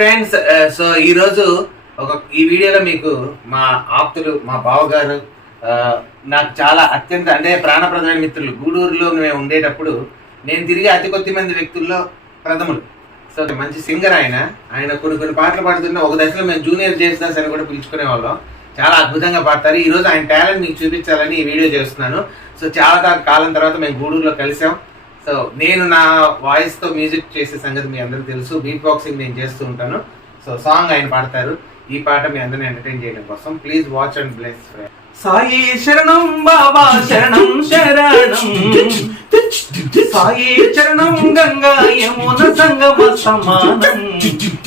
Friends so ఈరోజు ఒక ఈ వీడియోలో మీకు మా ఆప్తులు మా బావగారు uh, నాకు చాలా అత్యంత అంటే ప్రాణప్రదమైన మిత్రులు. గూడూరులో మేము ఉండేటప్పుడు నేను తిరిగి అతి కొద్ది మంది వ్యక్తుల్లో ప్రథములు సో మంచి సింగర్ ఆయన. ఆయన కొన్ని కొన్ని పాటలు పాడుతున్న ఒక దశలో మేము జూనియర్ జేసుదాస్ అని కూడా పిలుచుకునే వాళ్ళం. చాలా అద్భుతంగా పాడతారు. ఈ రోజు ఆయన టాలెంట్ మీకు చూపించాలని ఈ వీడియో చేస్తున్నాను. సో చాలా కాలం తర్వాత మేము గూడూరులో కలిసాం. సో నేను నా వాయిస్తో మ్యూజిక్ చేసే సంగతి మీ అందరికీ తెలుసు. బీట్ బాక్సింగ్ నేను చేస్తూ ఉంటాను. సో సాంగ్ ఆయన పాడతారు. ఈ పాట మీ అందరిని ఎంటర్టైన్ చేయడం కోసం. Please watch and bless Sai శరణం బాబా శరణం శరణం. సాయి చరణం గంగా యమున సంగమ సమానం.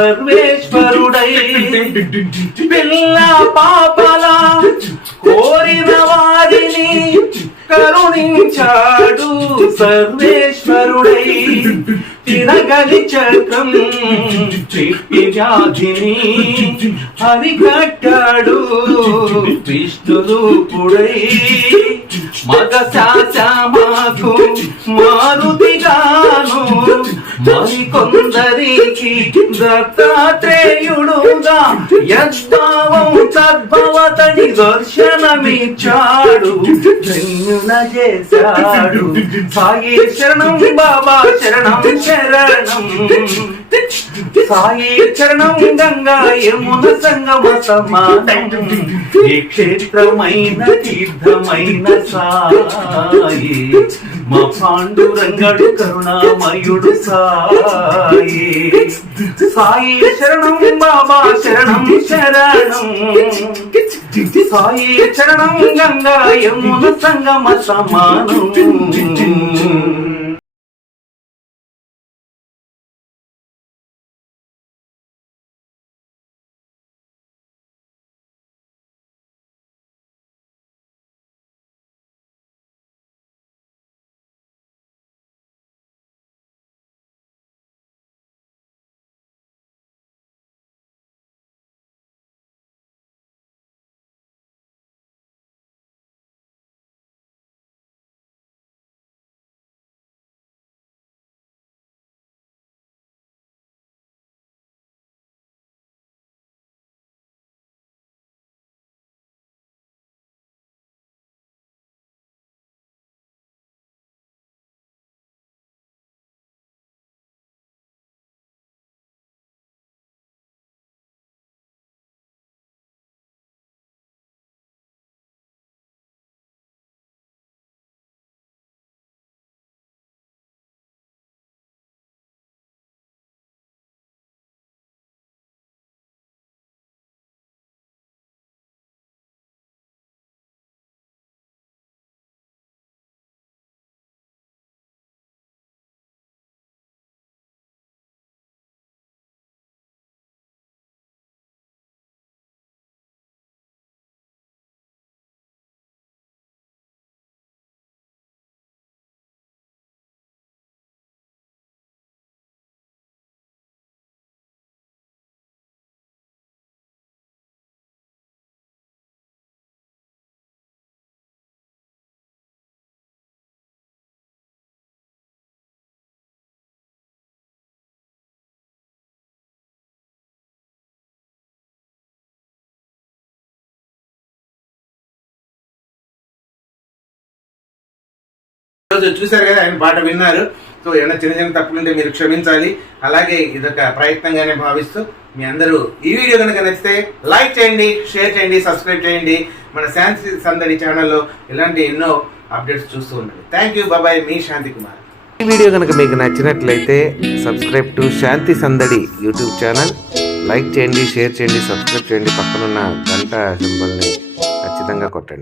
సర్వేశ్వరుడై పిల్ల పాపల కోరిన వారిని కరుణించాడు సర్వేశ్వరుడై. తిరగలి చక్రం చెప్పి వ్యాధిని హరికట్టాడు విష్ణురూపుడై మగ శాసమాకు మారుతిగాను. మరికొందరికి దత్తాత్రేయుడుగా యద్భావం తద్భవతని దర్శనమిచ్చాడు. ధన్యున చేశాడు. సాయి శరణం బాబా శరణం శరణం. సాయి చరణం గంగా యమున సంగమ సమానం ఈ క్షేత్రమైన తీర్థమైన సాయి. మా పాండురంగడు కరుణామయుడు సాయి. సాయి శరణం బాబా శరణం శరణం. సాయి శరణం గంగా యమున సంగమ సమానం. రోజు చూశారు కదా ఆయన పాట విన్నారు. సో ఏమైనా చిన్న చిన్న తప్పులుంటే మీరు క్షమించాలి. అలాగే ఇదొక ప్రయత్నంగానే భావిస్తూ మీ అందరూ ఈ వీడియో కనుక నచ్చితే లైక్ చేయండి షేర్ చేయండి సబ్స్క్రైబ్ చేయండి. మన శాంతి సందడి ఛానల్లో ఇలాంటి ఎన్నో అప్డేట్స్ చూస్తూ ఉండండి. థ్యాంక్ యూ బాబాయ్ మీ శాంతి కుమార్. ఈ వీడియో కనుక మీకు నచ్చినట్లయితే subscribe to Shanti Sandadi YouTube channel. Like చేయండి షేర్ చేయండి సబ్స్క్రైబ్ చేయండి. పక్కనున్న గంట సింబల్ని ఖచ్చితంగా కొట్టండి.